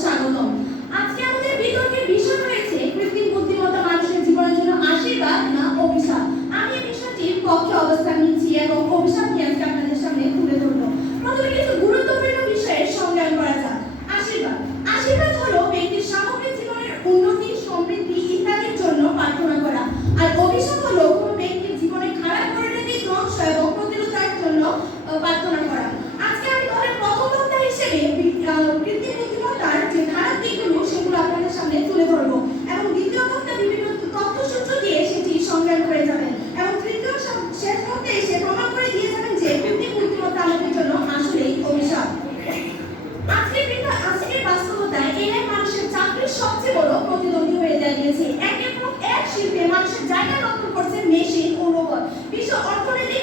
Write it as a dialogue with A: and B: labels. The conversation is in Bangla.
A: স্বাগতম। আজকে নানা রকম করছে মেশিন ও রোবট। বিশ্ব অর্থনৈতিক